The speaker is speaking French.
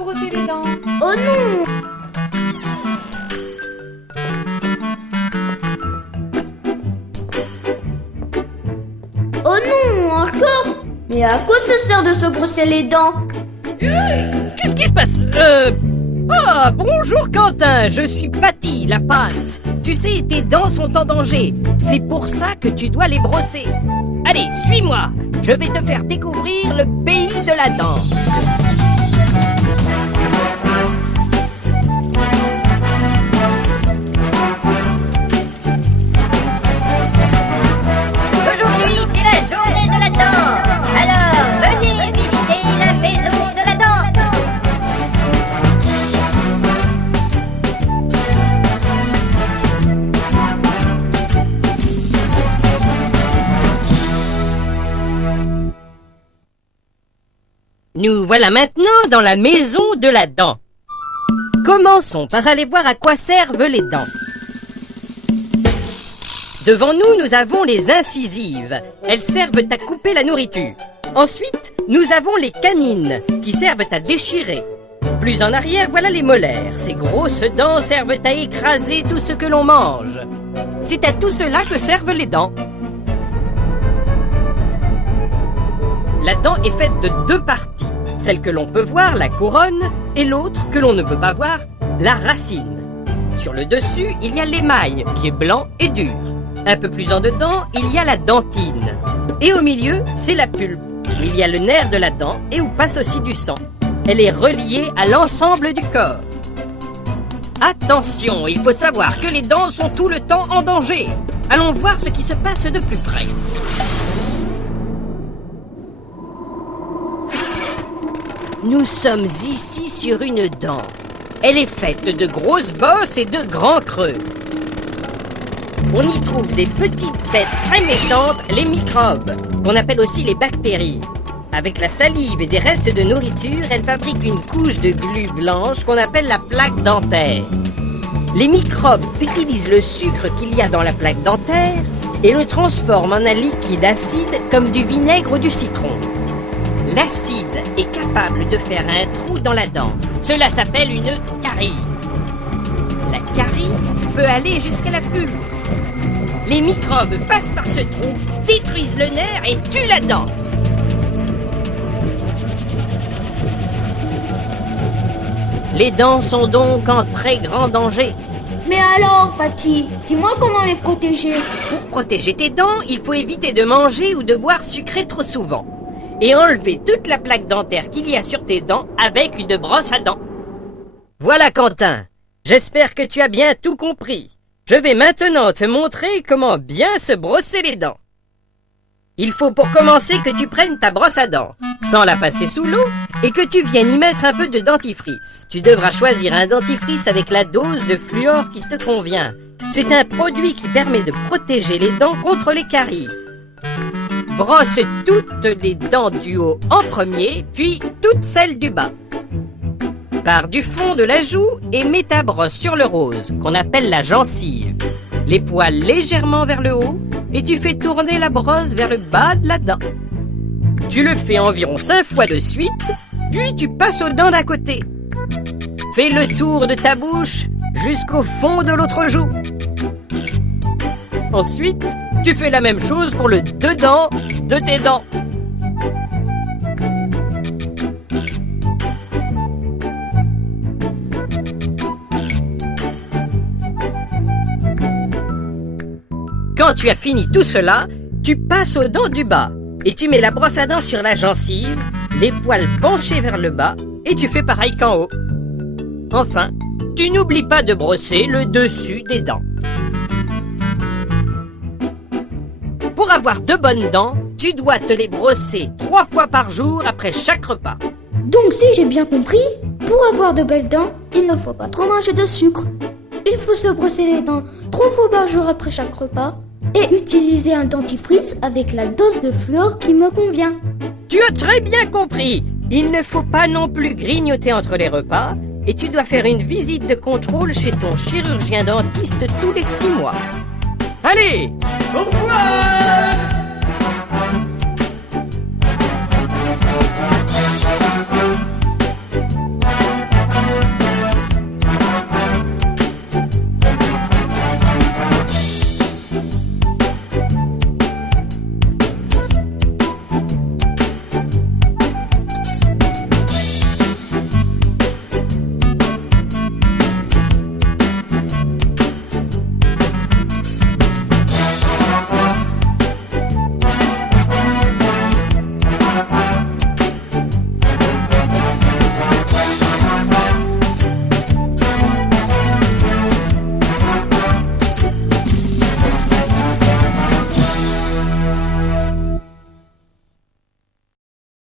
brosser les dents. Oh non! Oh non, encore? Mais à quoi ça sert de se brosser les dents? Qu'est-ce qui se passe? Ah, bonjour Quentin, je suis Patty, la pâte. Tu sais, tes dents sont en danger. C'est pour ça que tu dois les brosser. Allez, suis-moi. Je vais te faire découvrir le pays de la dent. Aujourd'hui, c'est la journée de la dent. Alors, venez visiter la maison de la dent. Nous voilà maintenant dans la maison de la dent. Commençons par aller voir à quoi servent les dents. Devant nous, nous avons les incisives. Elles servent à couper la nourriture. Ensuite, nous avons les canines, qui servent à déchirer. Plus en arrière, voilà les molaires. Ces grosses dents servent à écraser tout ce que l'on mange. C'est à tout cela que servent les dents. La dent est faite de deux parties. Celle que l'on peut voir, la couronne, et l'autre que l'on ne peut pas voir, la racine. Sur le dessus, il y a l'émail, qui est blanc et dur. Un peu plus en dedans, il y a la dentine. Et au milieu, c'est la pulpe. Il y a le nerf de la dent et où passe aussi du sang. Elle est reliée à l'ensemble du corps. Attention, il faut savoir que les dents sont tout le temps en danger. Allons voir ce qui se passe de plus près. Nous sommes ici sur une dent. Elle est faite de grosses bosses et de grands creux. On y trouve des petites bêtes très méchantes, les microbes, qu'on appelle aussi les bactéries. Avec la salive et des restes de nourriture, elles fabriquent une couche de glu blanche qu'on appelle la plaque dentaire. Les microbes utilisent le sucre qu'il y a dans la plaque dentaire et le transforment en un liquide acide comme du vinaigre ou du citron. L'acide est capable de faire un trou dans la dent. Cela s'appelle une carie. La carie peut aller jusqu'à la pulpe. Les microbes passent par ce trou, détruisent le nerf et tuent la dent. Les dents sont donc en très grand danger. Mais alors, Patty, dis-moi comment les protéger. Pour protéger tes dents, il faut éviter de manger ou de boire sucré trop souvent. Et enlever toute la plaque dentaire qu'il y a sur tes dents avec une brosse à dents. Voilà Quentin, j'espère que tu as bien tout compris. Je vais maintenant te montrer comment bien se brosser les dents. Il faut pour commencer que tu prennes ta brosse à dents, sans la passer sous l'eau, et que tu viennes y mettre un peu de dentifrice. Tu devras choisir un dentifrice avec la dose de fluor qui te convient. C'est un produit qui permet de protéger les dents contre les caries. Brosse toutes les dents du haut en premier, puis toutes celles du bas. Pars du fond de la joue et mets ta brosse sur le rose, qu'on appelle la gencive. Les poils légèrement vers le haut, et tu fais tourner la brosse vers le bas de la dent. Tu le fais environ 5 fois de suite, puis tu passes aux dents d'à côté. Fais le tour de ta bouche jusqu'au fond de l'autre joue. Ensuite, tu fais la même chose pour le dedans de tes dents. Quand tu as fini tout cela, tu passes aux dents du bas et tu mets la brosse à dents sur la gencive, les poils penchés vers le bas et tu fais pareil qu'en haut. Enfin, tu n'oublies pas de brosser le dessus des dents. Pour avoir de bonnes dents, tu dois te les brosser 3 fois par jour après chaque repas. Donc si j'ai bien compris, pour avoir de belles dents, il ne faut pas trop manger de sucre. Il faut se brosser les dents 3 fois par jour après chaque repas et utiliser un dentifrice avec la dose de fluor qui me convient. Tu as très bien compris. Il ne faut pas non plus grignoter entre les repas et tu dois faire une visite de contrôle chez ton chirurgien dentiste tous les 6 mois. Allez, au revoir!